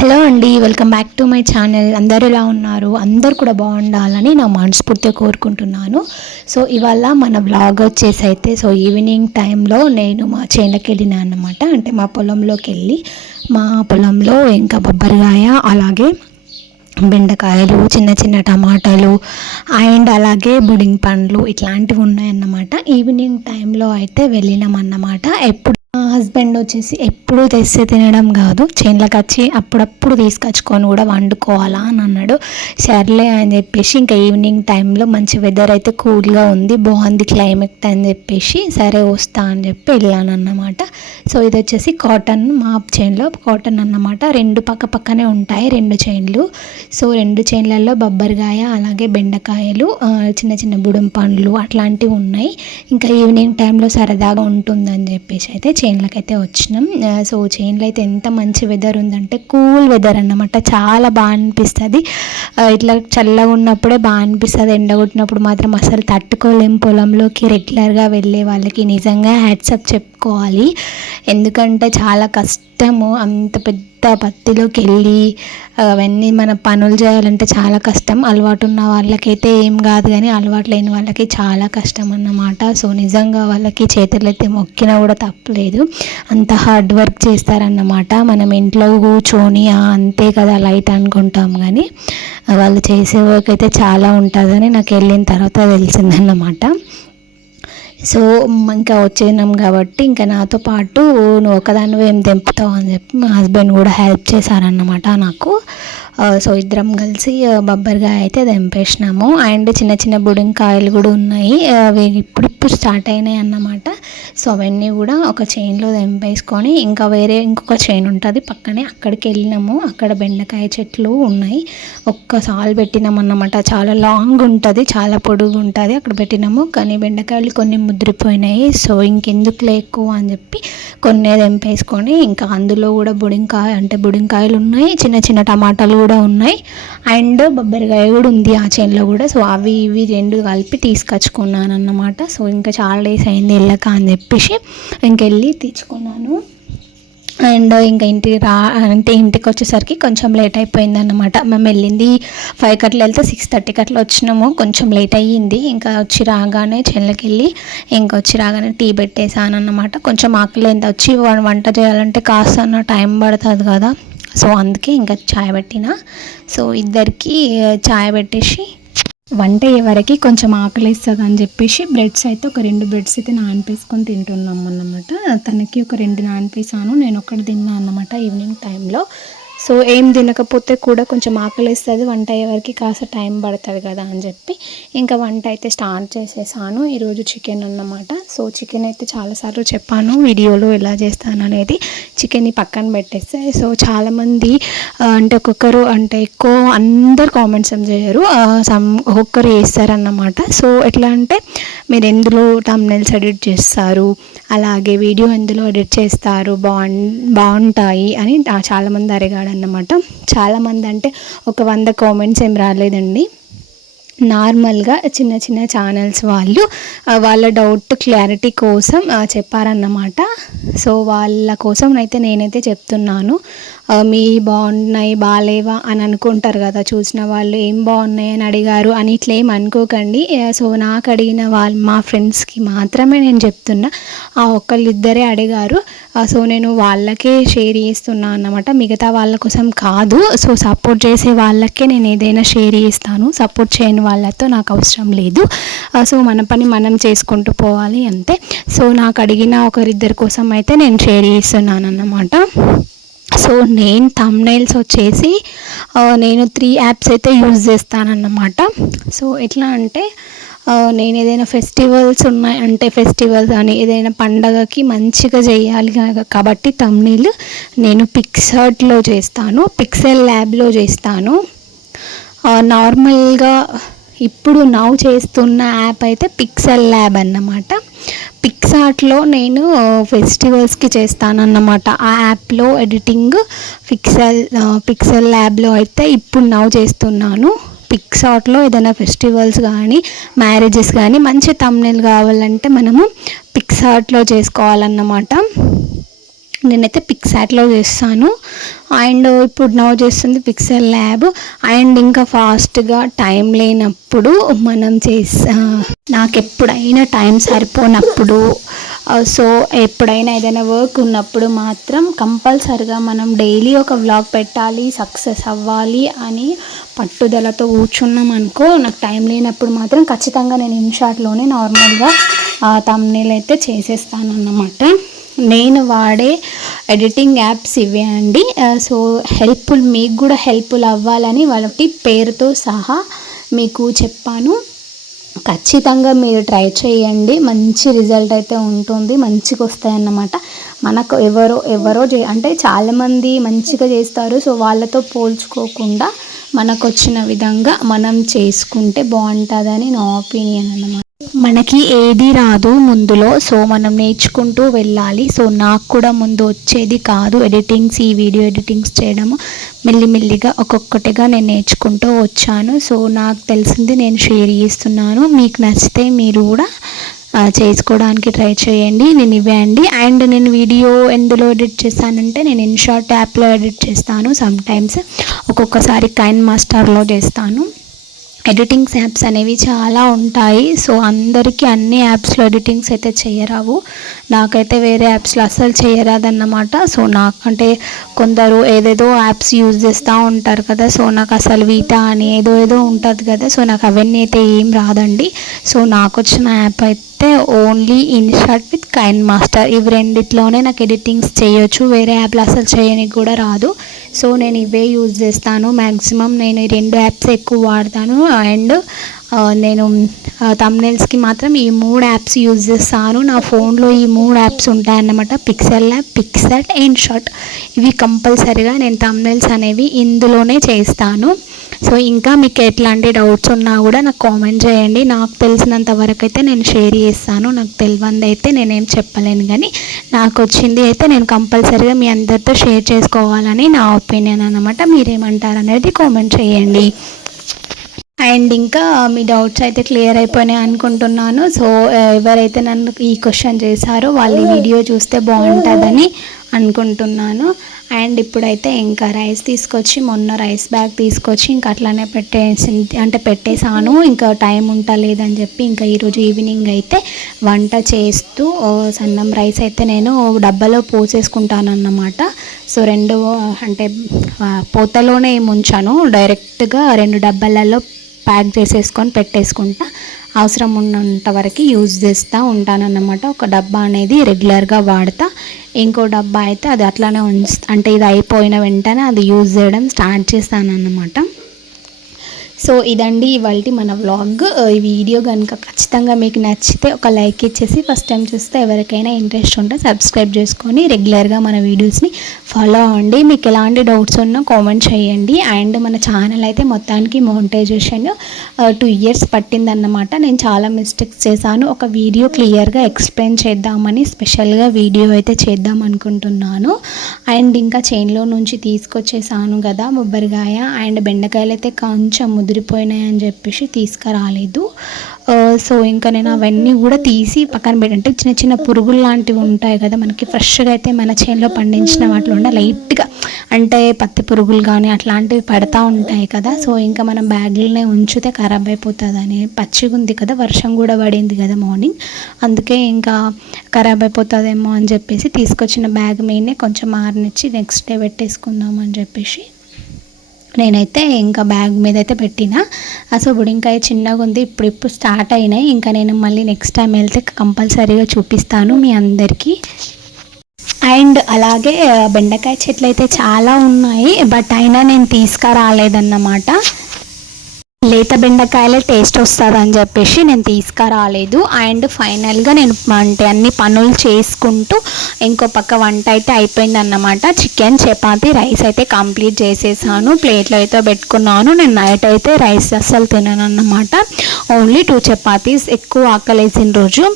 Hello అండి welcome back to my channel. అందరు ఎలా ఉన్నారు? అందరు కూడా బాగుండాలని నా మనస్ఫూర్తిగా కోరుకుంటున్నాను. సో ఇవాళ మన బ్లాగ్ వచ్చేసి అయితే సో ఈవినింగ్ టైంలో నేను మా చేనుకి వెళ్ళినా అన్నమాట. అంటే మా పొలంలోకి వెళ్ళి మా పొలంలో ఇంకా బొబ్బరికాయ అలాగే బెండకాయలు చిన్న చిన్న టమాటాలు అండ్ అలాగే బుడింగ్ పండ్లు ఇట్లాంటివి ఉన్నాయన్నమాట. ఈవినింగ్ టైంలో అయితే వెళ్ళినాం అన్నమాట ఎప్పుడు హస్బెండ్ వచ్చేసి ఎప్పుడు తెస్తే తినడం కాదు. చేన్లకు వచ్చి అప్పుడప్పుడు తీసుకొచ్చుకొని కూడా వండుకోవాలా అని అన్నాడు. సర్లే అని చెప్పేసి ఇంకా ఈవినింగ్ టైంలో మంచి వెదర్ అయితే కూల్గా ఉంది బాగుంది క్లైమేట్ అని చెప్పేసి సరే వస్తా అని చెప్పి వెళ్ళాను అన్నమాట సో ఇది వచ్చేసి కాటన్ మా చైన్లో కాటన్ అన్నమాట. రెండు పక్క పక్కనే ఉంటాయి రెండు చైన్లు. సో రెండు చైన్లలో బొబ్బరికాయ అలాగే బెండకాయలు చిన్న చిన్న బుడం పండ్లు అట్లాంటివి ఉన్నాయి. ఇంకా ఈవినింగ్ టైంలో సరదాగా ఉంటుందని చెప్పేసి అయితే చైన్ అయితే వచ్చినాం. సో చైన్లో అయితే ఎంత మంచి వెదర్ ఉందంటే కూల్ వెదర్ అన్నమాట. చాలా బాగా అనిపిస్తుంది. ఇట్లా చల్లగా ఉన్నప్పుడే బాగా అనిపిస్తుంది. ఎండ కొట్టినప్పుడు మాత్రం అసలు తట్టుకోలేం పొలంలోకి రెగ్యులర్గా వెళ్ళే వాళ్ళకి. నిజంగా హ్యాట్సప్ చెప్పుకోవాలి. ఎందుకంటే చాలా కష్టము. అంత పెద్ద పత్తిలోకి వెళ్ళి అవన్నీ మన పనులు చేయాలంటే చాలా కష్టం. అలవాటు ఉన్న వాళ్ళకైతే ఏం కాదు కానీ అలవాటు లేని వాళ్ళకి చాలా కష్టం అన్నమాట సో నిజంగా వాళ్ళకి చేతులైతే మొక్కినా కూడా తప్పలేదు. అంత హార్డ్ వర్క్ చేస్తారన్నమాట. మనం ఇంట్లో కూర్చొని అంతే కదా లైట్ అనుకుంటాం కానీ వాళ్ళు చేసే వర్క్ అయితే చాలా ఉంటుందని నాకు వెళ్ళిన తర్వాత తెలిసిందన్నమాట. సో ఇంకా వచ్చేనాం కాబట్టి ఇంకా నాతో పాటు నువ్వు ఒకదాన్ని ఏం తెంపుతావు అని చెప్పి మా హస్బెండ్ కూడా హెల్ప్ చేశారన్నమాట నాకు. సో ఇద్దరం కలిసి బొబ్బరికాయ అయితే తెంపేసినాము. అండ్ చిన్న చిన్న బుడంకాయలు కూడా ఉన్నాయి. అవి ఇప్పుడిప్పుడు స్టార్ట్ అయినాయి అన్నమాట. సో అవన్నీ కూడా ఒక చైన్లో తెంపేసుకొని ఇంకా వేరే ఇంకొక చైన్ ఉంటుంది పక్కనే. అక్కడికి వెళ్ళినాము. అక్కడ బెండకాయ చెట్లు ఉన్నాయి. ఒక్క సాల్ పెట్టినాం అన్నమాట. చాలా లాంగ్ ఉంటుంది చాలా పొడుగు ఉంటుంది అక్కడ పెట్టినాము. కానీ బెండకాయలు కొన్ని ముద్రిపోయినాయి. సో ఇంకెందుకు ఎక్కువ అని చెప్పి కొన్ని తెంపేసుకొని ఇంకా అందులో కూడా బుడింకాయ అంటే బుడింకాయలు ఉన్నాయి. చిన్న చిన్న టమాటాలు కూడా ఉన్నాయి. అండ్ బొబ్బరికాయ కూడా ఉంది ఆ చేనులో కూడా. సో అవి ఇవి రెండు కలిపి తీసుకొచ్చుకున్నాను అన్నమాట సో ఇంకా చాలా డేస్ అయింది వెళ్ళక అని చెప్పేసి ఇంకెళ్ళి తెచ్చుకున్నాను. అండ్ ఇంకా ఇంటికి రా అంటే ఇంటికి వచ్చేసరికి కొంచెం లేట్ అయిపోయింది అన్నమాట మేము వెళ్ళింది ఫైవ్ కట్ల వెళ్తే సిక్స్ థర్టీకి అట్లా వచ్చినాము. కొంచెం లేట్ అయ్యింది. ఇంకా వచ్చి రాగానే చెల్లకి వెళ్ళి ఇంకా వచ్చి రాగానే టీ పెట్టేసాను అన్నమాట కొంచెం ఆకలి వచ్చి వంట చేయాలంటే కాస్త టైం పడుతుంది కదా. సో అందుకే ఇంకా చాయ్ పెట్టిన. సో ఇద్దరికి చాయ్ పెట్టేసి వంట అయ్యేవరకు కొంచెం ఆకలిస్తుంది అని చెప్పేసి బ్రెడ్స్ అయితే ఒక రెండు బ్రెడ్స్ అయితే నానిపేసుకొని తింటున్నాం అన్నమాట తనకి ఒక రెండు నానిపేసాను నేను ఒకటి తిన్నా అన్నమాట ఈవినింగ్ టైంలో. సో ఏం తినకపోతే కూడా కొంచెం ఆకలిస్తుంది వంట అయ్యేవరకు కాస్త టైం పడుతుంది కదా అని చెప్పి ఇంకా వంట అయితే స్టార్ట్ చేసేసాను. ఈరోజు చికెన్ అన్నమాట. సో చికెన్ అయితే చాలాసార్లు చెప్పాను వీడియోలో ఎలా చేస్తాను అనేది. చికెన్ని పక్కన పెట్టేస్తే. సో చాలామంది అంటే ఒక్కొక్కరు అంటే ఎక్కువ అందరు కామెంట్స్ ఏం చేయరు. సమ్ ఒక్కొక్కరు వేస్తారన్నమాట సో ఎట్లా అంటే మీరు ఎందులో టమ్నెల్స్ ఎడిట్ చేస్తారు అలాగే వీడియో ఎందులో ఎడిట్ చేస్తారు బాగు బాగుంటాయి అని చాలామంది అడిగాడు అన్నమాట చాలామంది అంటే ఒక వంద కామెంట్స్ ఏం రాలేదండి. నార్మల్గా చిన్న చిన్న ఛానల్స్ వాళ్ళు వాళ్ళ డౌట్ క్లారిటీ కోసం చెప్పారన్నమాట. సో వాళ్ళ కోసం అయితే నేనైతే చెప్తున్నాను. మీ బాగున్నాయి బాగాలేవా అని అనుకుంటారు కదా. చూసిన వాళ్ళు ఏం బాగున్నాయి అని అడిగారు అని ఇట్లా ఏం అనుకోకండి. సో నాకు అడిగిన వాళ్ళు మా ఫ్రెండ్స్కి మాత్రమే నేను చెప్తున్నా. ఆ ఒక్కళ్ళిద్దరే అడిగారు. సో నేను వాళ్ళకే షేర్ చేస్తున్నా అన్నమాట. మిగతా వాళ్ళ కోసం కాదు. సో సపోర్ట్ చేసే వాళ్ళకే నేను ఏదైనా షేర్ చేస్తాను. సపోర్ట్ చేయని వాళ్ళతో నాకు అవసరం లేదు. సో మన పని మనం చేసుకుంటూ పోవాలి అంతే. సో నాకు అడిగిన ఒకరిద్దరి కోసం అయితే నేను షేర్ చేస్తున్నాను అన్నమాట సో నేను తమ్నైల్స్ వచ్చేసి నేను త్రీ యాప్స్ అయితే యూజ్ చేస్తానన్నమాట. సో ఎట్లా అంటే నేను ఏదైనా ఫెస్టివల్స్ ఉన్నాయి అంటే ఫెస్టివల్స్ అని ఏదైనా పండగకి మంచిగా చేయాలి కాబట్టి తమ్నీల్ నేను పిక్సర్ట్లో చేస్తాను పిక్సెల్ ల్యాబ్లో చేస్తాను. నార్మల్గా ఇప్పుడు నౌ చేస్తున్న యాప్ అయితే పిక్సెల్ ల్యాబ్ అన్నమాట. పిక్సార్ట్లో నేను ఫెస్టివల్స్కి చేస్తానన్నమాట. ఆ యాప్లో ఎడిటింగ్ పిక్సెల్ పిక్సెల్ ల్యాబ్లో అయితే ఇప్పుడు నౌ చేస్తున్నాను. పిక్సార్ట్లో ఏదైనా ఫెస్టివల్స్ కానీ మ్యారేజెస్ కానీ మంచి తమ్నెల్ కావాలంటే మనము పిక్సార్ట్లో చేసుకోవాలన్నమాట. నేనైతే పిక్సాట్లో చేస్తాను. అండ్ ఇప్పుడు నవ్వు చేస్తుంది పిక్సెల్ ల్యాబ్ అండ్ ఇంకా ఫాస్ట్గా టైం లేనప్పుడు మనం చేసా నాకు ఎప్పుడైనా టైం సరిపోనప్పుడు సో ఎప్పుడైనా ఏదైనా వర్క్ ఉన్నప్పుడు మాత్రం కంపల్సరిగా మనం డైలీ ఒక వ్లాగ్ పెట్టాలి సక్సెస్ అవ్వాలి అని పట్టుదలతో కూర్చున్నాం అనుకో నాకు టైం లేనప్పుడు మాత్రం ఖచ్చితంగా నేను ఇన్షాట్లోనే నార్మల్గా తమ్నేల్ అయితే చేసేస్తాను అన్నమాట నేను వాడే ఎడిటింగ్ యాప్స్ ఇవే అండి. సో హెల్ప్ఫుల్ మీకు కూడా హెల్ప్ఫుల్ అవ్వాలని వాళ్ళకి పేరుతో సహా మీకు చెప్పాను. ఖచ్చితంగా మీరు ట్రై చేయండి. మంచి రిజల్ట్ అయితే ఉంటుంది. మంచిగా వస్తాయన్నమాట మనకు ఎవరో ఎవరో చే అంటే చాలామంది మంచిగా చేస్తారు. సో వాళ్ళతో పోల్చుకోకుండా మనకు వచ్చిన విధంగా మనం చేసుకుంటే బాగుంటుందని నా ఒపీనియన్ అన్నమాట. మనకి ఏది రాదు ముందులో. సో మనం నేర్చుకుంటూ వెళ్ళాలి. సో నాకు కూడా ముందు వచ్చేది కాదు ఎడిటింగ్స్ ఈ వీడియో ఎడిటింగ్స్ చేయడము. మెల్లిమెల్లిగా ఒక్కొక్కటిగా నేను నేర్చుకుంటూ వచ్చాను. సో నాకు తెలిసింది నేను షేర్ చేస్తున్నాను. మీకు నచ్చితే మీరు కూడా చేసుకోవడానికి ట్రై చేయండి. నేను ఇవ్వండి అండ్. నేను వీడియో ఎందులో ఎడిట్ చేస్తానంటే నేను ఇన్షార్ట్ యాప్లో ఎడిట్ చేస్తాను. సమ్ టైమ్స్ ఒక్కొక్కసారి కైన్ మాస్టర్లో చేస్తాను. ఎడిటింగ్స్ యాప్స్ అనేవి చాలా ఉంటాయి. సో అందరికీ అన్ని యాప్స్లో ఎడిటింగ్స్ అయితే చేయరావు. నాకైతే వేరే యాప్స్లో అస్సలు చేయరాదన్నమాట. సో నాకంటే కొందరు ఏదేదో యాప్స్ యూజ్ చేస్తూ ఉంటారు కదా. సో నాకు అసలు వీటా అని ఏదో ఏదో ఉంటుంది కదా. సో నాకు అవన్నీ అయితే ఏం రాదండి. సో నాకు వచ్చిన యాప్ అయితే అయితే only InShot with KineMaster ఇవి రెండిట్లోనే నాకు ఎడిటింగ్స్ చేయొచ్చు. వేరే యాప్లు అసలు చేయడానికి కూడా రాదు. సో నేను ఇవే యూజ్ చేస్తాను. మ్యాక్సిమం నేను ఈ రెండు యాప్స్ ఎక్కువ వాడతాను. అండ్ నేను తమ్నెల్స్కి మాత్రం ఈ మూడు యాప్స్ యూజ్ చేస్తాను. నా ఫోన్లో ఈ మూడు యాప్స్ ఉంటాయన్నమాట. పిక్సెల్ యాప్ పిక్సెట్ అండ్ షాట్ ఇవి కంపల్సరిగా నేను తమ్నెల్స్ అనేవి ఇందులోనే చేస్తాను. సో ఇంకా మీకు ఎట్లాంటి డౌట్స్ ఉన్నా కూడా నాకు కామెంట్ చేయండి. నాకు తెలిసినంత వరకు అయితే నేను షేర్ చేస్తాను. నాకు తెలియంది అయితే నేనేం చెప్పలేను. కానీ నాకు వచ్చింది అయితే నేను కంపల్సరీగా మీ అందరితో షేర్ చేసుకోవాలని నా ఒపీనియన్ అనమాట మీరేమంటారు అనేది కామెంట్ చేయండి. అండ్ ఇంకా మీ డౌట్స్ అయితే క్లియర్ అయిపోయినాయి అనుకుంటున్నాను. సో ఎవరైతే నన్ను ఈ క్వశ్చన్ చేశారో వాళ్ళు వీడియో చూస్తే బాగుంటుందని అనుకుంటున్నాను. అండ్ ఇప్పుడైతే ఇంకా రైస్ తీసుకొచ్చి మొన్న రైస్ బ్యాగ్ తీసుకొచ్చి ఇంకా అట్లానే పెట్టేసి అంటే పెట్టేశాను. ఇంకా టైం ఉంటలేదని చెప్పి ఇంకా ఈరోజు ఈవినింగ్ అయితే వంట చేస్తూ సన్నం రైస్ అయితే నేను డబ్బాలో పోసేసుకుంటాను అన్నమాట సో రెండు అంటే పోతలోనే ముంచాను. డైరెక్ట్గా రెండు డబ్బాలలో ప్యాక్ చేసేసుకొని పెట్టేసుకుంటా. అవసరం ఉన్నంత వరకు యూజ్ చేస్తూ ఉంటానన్నమాట. ఒక డబ్బా అనేది రెగ్యులర్గా వాడతా. ఇంకో డబ్బా అయితే అది అట్లానే ఉంచు అంటే ఇది అయిపోయిన వెంటనే అది యూజ్ చేయడం స్టార్ట్ చేస్తాను అన్నమాట సో ఇదండి ఇవాళ మన వ్లాగ్ ఈ వీడియో కనుక ఖచ్చితంగా మీకు నచ్చితే ఒక లైక్ ఇచ్చేసి ఫస్ట్ టైం చూస్తే ఎవరికైనా ఇంట్రెస్ట్ ఉంటే సబ్స్క్రైబ్ చేసుకొని రెగ్యులర్గా మన వీడియోస్ని ఫాలో అవ్వండి. మీకు ఎలాంటి డౌట్స్ ఉన్నా కామెంట్ చేయండి. అండ్ మన ఛానల్ అయితే మొత్తానికి మోనిటైజేషన్ టూ ఇయర్స్ పట్టిందన్నమాట. నేను చాలా మిస్టేక్స్ చేశాను. ఒక వీడియో క్లియర్గా ఎక్స్ప్లెయిన్ చేద్దామని స్పెషల్గా వీడియో అయితే చేద్దాం అనుకుంటున్నాను. అండ్ ఇంకా చైన్లో నుంచి తీసుకొచ్చేసాను కదా బొబ్బరికాయ అండ్ బెండకాయలు అయితే కొంచెం ముదిరిపోయినాయి అని చెప్పేసి తీసుకురాలేదు. సో ఇంకా నేను అవన్నీ కూడా తీసి పక్కన పెట్టంటే చిన్న చిన్న పురుగులు లాంటివి ఉంటాయి కదా మనకి ఫ్రెష్గా అయితే మన చేనులో పండించిన వాటిలో ఉండే లైట్గా అంటే పత్తి పురుగులు కానీ అట్లాంటివి పడతా ఉంటాయి కదా. సో ఇంకా మనం బ్యాగ్లోనే ఉంచితే ఖరాబ్ అయిపోతుందని పచ్చిగా ఉంది కదా వర్షం కూడా పడింది కదా మార్నింగ్ అందుకే ఇంకా ఖరాబ్ అయిపోతుందేమో అని చెప్పేసి తీసుకొచ్చిన బ్యాగ్ మీదనే కొంచెం ఆరనిచ్చి నెక్స్ట్ డే పెట్టేసుకుందాం అని చెప్పేసి నేనైతే ఇంకా బ్యాగ్ మీద అయితే పెట్టిన అసలు బుడింకాయ చిన్నగా ఉంది ఇప్పుడు ఇప్పుడు స్టార్ట్ అయినాయి. ఇంకా నేను మళ్ళీ నెక్స్ట్ టైం వెళ్తే కంపల్సరీగా చూపిస్తాను మీ అందరికీ. అండ్ అలాగే బెండకాయ చెట్లు అయితే చాలా ఉన్నాయి బట్ అయినా నేను తీసుకురాలేదన్నమాట. లేత బెండకాయలే టేస్ట్ వస్తుందని చెప్పేసి నేను తీసుకురాలేదు. అండ్ ఫైనల్గా నేను అంటే అన్ని పనులు చేసుకుంటూ ఇంకో పక్క వంట అయితే అయిపోయిందన్నమాట. చికెన్ చపాతి రైస్ అయితే కంప్లీట్ చేసేసాను. ప్లేట్లో అయితే పెట్టుకున్నాను. నేను నైట్ అయితే రైస్ అస్సలు తినను అన్నమాట ఓన్లీ టూ చపాతీస్. ఎక్కువ ఆకలేసిన రోజు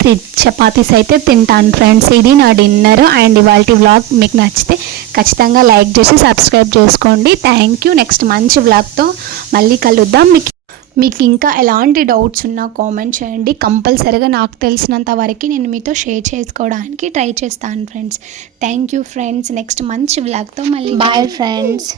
త్రీ చపాతీస్ అయితే తింటాను ఫ్రెండ్స్. ఇది నా డిన్నర్ అండ్ ఇవాళ వ్లాగ్ మీకు నచ్చితే ఖచ్చితంగా లైక్ చేసి సబ్స్క్రైబ్ చేసుకోండి. Thank you. నెక్స్ట్ మంచి వ్లాగ్తో మళ్ళీ కలుద్దాం. మీకు మీకు ఇంకా ఎలాంటి డౌట్స్ ఉన్నా కామెంట్ చేయండి. కంపల్సరీగా నాకు తెలిసినంత వరకు నేను మీతో షేర్ చేసుకోవడానికి ట్రై చేస్తాను friends. Thank you friends. Next మంచి వ్లాగ్తో మళ్ళీ బాయ్ ఫ్రెండ్స్.